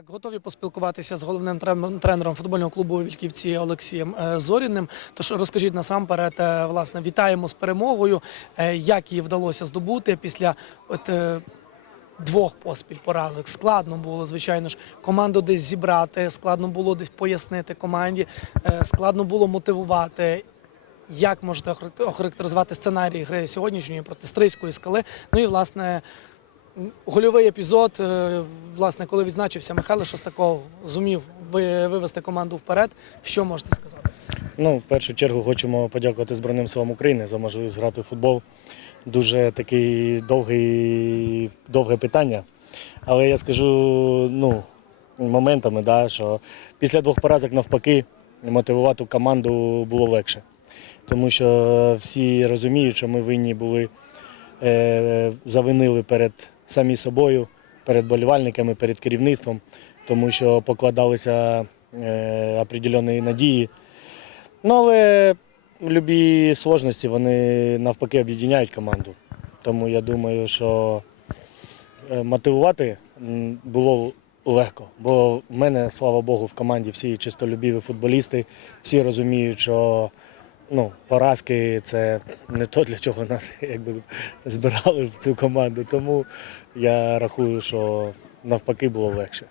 Так, готові поспілкуватися з головним трен- тренером футбольного клубу Вільківці Олексієм е, Зоріним. Тож розкажіть насамперед, е, власне, вітаємо з перемогою. Е, Як її вдалося здобути після от, двох поспіль поразок? Складно було, звичайно ж, команду десь зібрати, складно було десь пояснити команді, складно було мотивувати. Як можете охарак- охарактеризувати сценарій гри сьогоднішньої проти Стрийської скали? Ну і власне гольовий епізод, е, власне, коли відзначився Михайло Шостаков, зумів вивести команду вперед. Що можете сказати? Ну, в першу чергу хочемо подякувати Збройним силам України за можливість грати в футбол. Дуже довгий, довге питання. Але я скажу ну, моментами, да, що після двох поразок навпаки мотивувати команду було легше. Тому що всі розуміють, що ми винні були, е, завинили перед самі собою, перед болівальниками, перед керівництвом, тому що покладалися е, определені надії. Ну, але любі сложності вони навпаки об'єднають команду. Тому я думаю, що е, мотивувати було легко. Бо в мене, слава Богу, в команді всі чистолюбіві футболісти, всі розуміють, що ну, поразки це не то, для чого нас якби, збирали в цю команду. Тому я рахую, що навпаки було легше.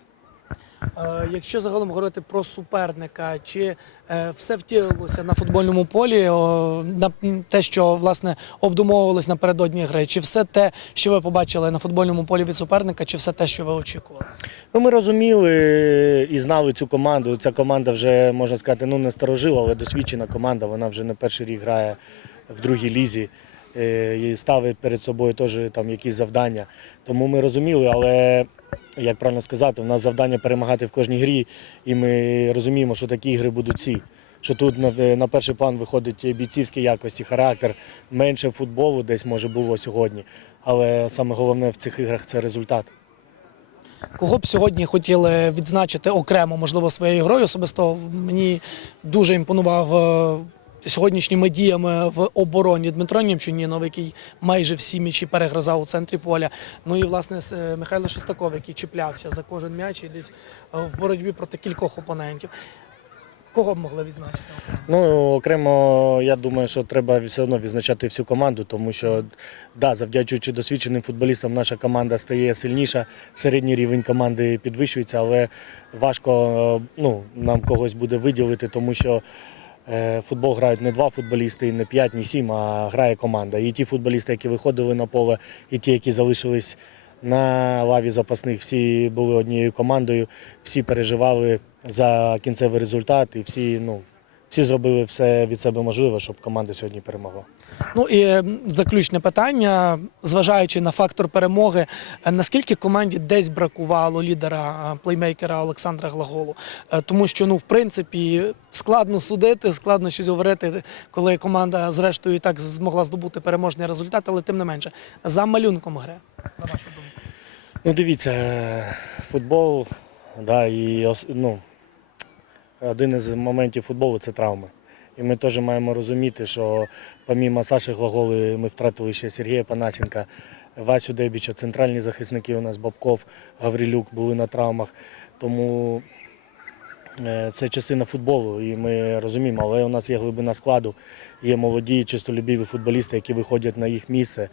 Якщо загалом говорити про суперника, чи е, все втілилося на футбольному полі, на те, що власне обдумовувалось напередодні гри, чи все те, що ви побачили на футбольному полі від суперника, чи все те, що ви очікували? Ну, ми розуміли і знали цю команду. Ця команда вже, можна сказати, ну не старожила, але досвідчена команда. Вона вже не перший рік грає в другій лізі і ставить перед собою теж там якісь завдання. Тому ми розуміли, але як правильно сказати, у нас завдання перемагати в кожній грі, і ми розуміємо, що такі ігри будуть ці. Що тут на, на перший план виходить бійцівські якості, характер, менше футболу десь може було сьогодні. Але саме головне в цих іграх це результат. Кого б сьогодні хотіли відзначити окремо, можливо, своєю грою? Особисто мені дуже імпонував е, сьогоднішніми діями в обороні Дмитро Німчунінов, який майже всі м'ячі перегризав у центрі поля. Ну і власне е, Михайло Шестаков, який чіплявся за кожен м'яч і десь е, в боротьбі проти кількох опонентів. Кого б могли відзначити? Ну, окремо, я думаю, що треба все одно відзначати всю команду, тому що, да, завдячуючи досвідченим футболістам, наша команда стає сильніша, середній рівень команди підвищується, але важко е, ну, нам когось буде виділити, тому що футбол грають не два футболісти, не п'ять, не сім, а грає команда. І ті футболісти, які виходили на поле, і ті, які залишились на лаві запасних, всі були однією командою, всі переживали за кінцевий результат, і всі, ну, всі зробили все від себе можливе, щоб команда сьогодні перемогла. Ну і е, заключне питання, зважаючи на фактор перемоги, е, наскільки команді десь бракувало лідера е, плеймейкера Олександра Глаголу? Е, Тому що ну в принципі складно судити, складно щось говорити, коли команда зрештою і так змогла здобути переможний результат, але тим не менше за малюнком гри, на вашу думку. Ну, дивіться, футбол, да, і ну, один із моментів футболу це травми. І ми теж маємо розуміти, що помімо Саші Глаголи ми втратили ще Сергія Панасенка, Васю Дебіча, центральні захисники у нас Бабков, Гаврилюк були на травмах. Тому е, це частина футболу, і ми розуміємо, але у нас є глибина складу, є молоді, чистолюбіві футболісти, які виходять на їх місце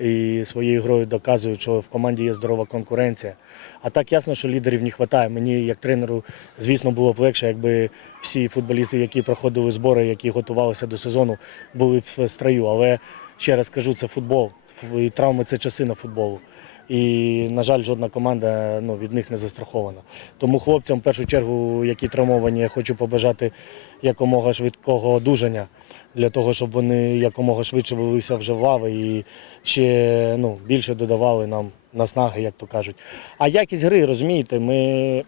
і своєю грою доказують, що в команді є здорова конкуренція. А так ясно, що лідерів не вистачає. Мені як тренеру, звісно, було б легше, якби всі футболісти, які проходили збори, які готувалися до сезону, були в строю. Але ще раз кажу, це футбол. І травми це частина футболу. І, на жаль, жодна команда ну, від них не застрахована. Тому хлопцям, в першу чергу, які травмовані, я хочу побажати якомога швидкого одужання для того, щоб вони якомога швидше велися вже в лави і ще ну, більше додавали нам наснаги, як то кажуть. А якість гри, розумієте, ми,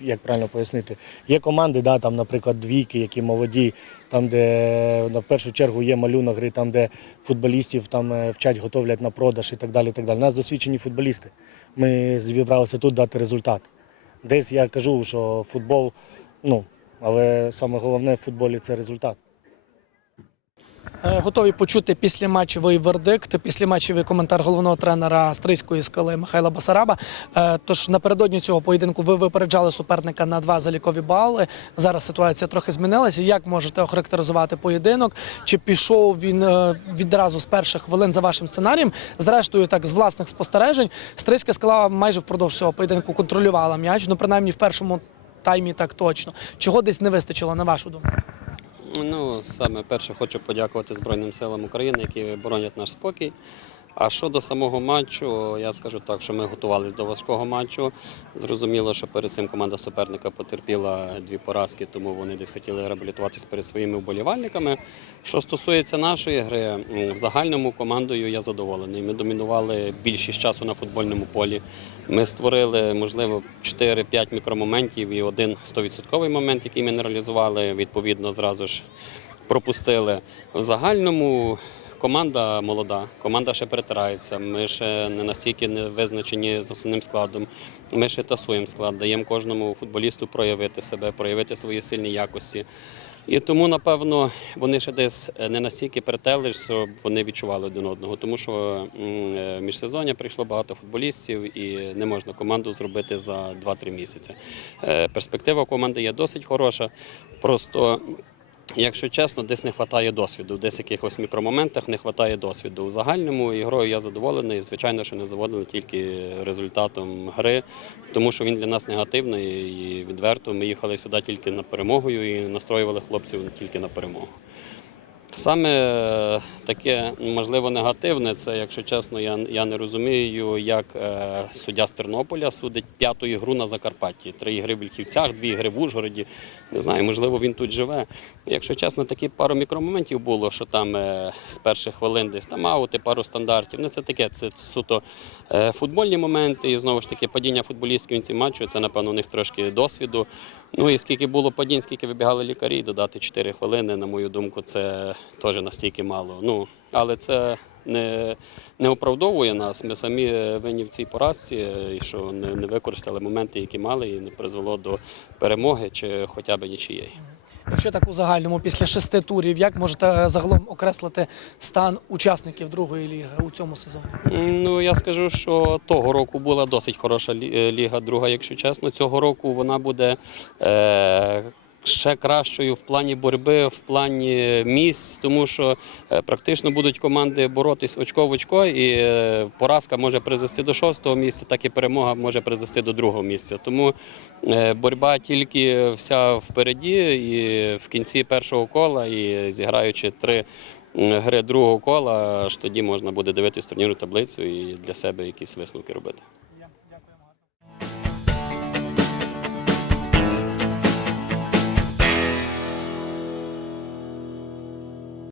як правильно пояснити, є команди, да, там, наприклад, двійки, які молоді, там, де на в першу чергу є малюнок гри, там, де футболістів там, е, вчать, готовлять на продаж і так далі. Так далі. У нас досвідчені футболісти. Ми зібралися тут дати результат. Десь я кажу, що футбол, ну, але саме головне в футболі це результат. Е, Готові почути післяматчевий вердикт, післяматчевий коментар головного тренера Стрийської скали Михайла Басараба. Е, Тож напередодні цього поєдинку ви випереджали суперника на два залікові бали. Зараз ситуація трохи змінилася. Як можете охарактеризувати поєдинок? Чи пішов він е, відразу з перших хвилин за вашим сценарієм? Зрештою, так з власних спостережень, Стрийська скала майже впродовж цього поєдинку контролювала м'яч. Ну принаймні в першому таймі так точно. Чого десь не вистачило на вашу думку? Ну, саме перше хочу подякувати Збройним силам України, які боронять наш спокій. А щодо самого матчу, я скажу так, що ми готувалися до важкого матчу. Зрозуміло, що перед цим команда суперника потерпіла дві поразки, тому вони десь хотіли реабілітуватись перед своїми вболівальниками. Що стосується нашої гри, в загальному командою я задоволений. Ми домінували більшість часу на футбольному полі. Ми створили, можливо, 4-5 мікромоментів і один 100% момент, який ми не реалізували, відповідно, зразу ж пропустили. В загальному команда молода, команда ще перетирається. Ми ще не настільки не визначені з основним складом. Ми ще тасуємо склад, даємо кожному футболісту проявити себе, проявити свої сильні якості. І тому, напевно, вони ще десь не настільки перетерли, щоб вони відчували один одного, тому що е, міжсезоння прийшло багато футболістів і не можна команду зробити за 2-3 місяці. Е, Перспектива команди є досить хороша. Просто Якщо чесно, десь не вистачає досвіду, десь якихось мікромоментах не вистачає досвіду. У загальному ігрою я задоволений. Звичайно, що не задоволений тільки результатом гри, тому що він для нас негативний і відверто ми їхали сюди тільки на перемогою і настроювали хлопців тільки на перемогу. Саме е, таке, можливо, негативне, це, якщо чесно, я, я не розумію, як е, суддя з Тернополя судить п'яту ігру на Закарпатті. Три ігри в Вільхівцях, дві ігри в Ужгороді. Не знаю, можливо, він тут живе. Якщо чесно, такі пару мікромоментів було, що там е, з перших хвилин десь там аути, пару стандартів. Ну, це таке, це суто е, футбольні моменти. І знову ж таки, падіння футболістів в кінці матчу, це, напевно, у них трошки досвіду. Ну і скільки було падінь, скільки вибігали лікарі, додати 4 хвилини, на мою думку, це теж настільки мало. Ну, але це не, не оправдовує нас. Ми самі е, винні в цій поразці, е, що не, не використали моменти, які мали, і не призвело до перемоги чи хоча б нічиєї. Якщо так у загальному після шести турів, як можете е, загалом окреслити стан учасників другої ліги у цьому сезоні? Ну я скажу, що того року була досить хороша е, ліга, друга, якщо чесно. Цього року вона буде. Е- Ще кращою в плані боротьби, в плані місць, тому що е, практично будуть команди боротись очко в очко, і е, поразка може призвести до шостого місця, так і перемога може призвести до другого місця. Тому е, боротьба тільки вся впереді, і в кінці першого кола, і зіграючи три гри другого кола, аж тоді можна буде дивитися турнірну таблицю і для себе якісь висновки робити.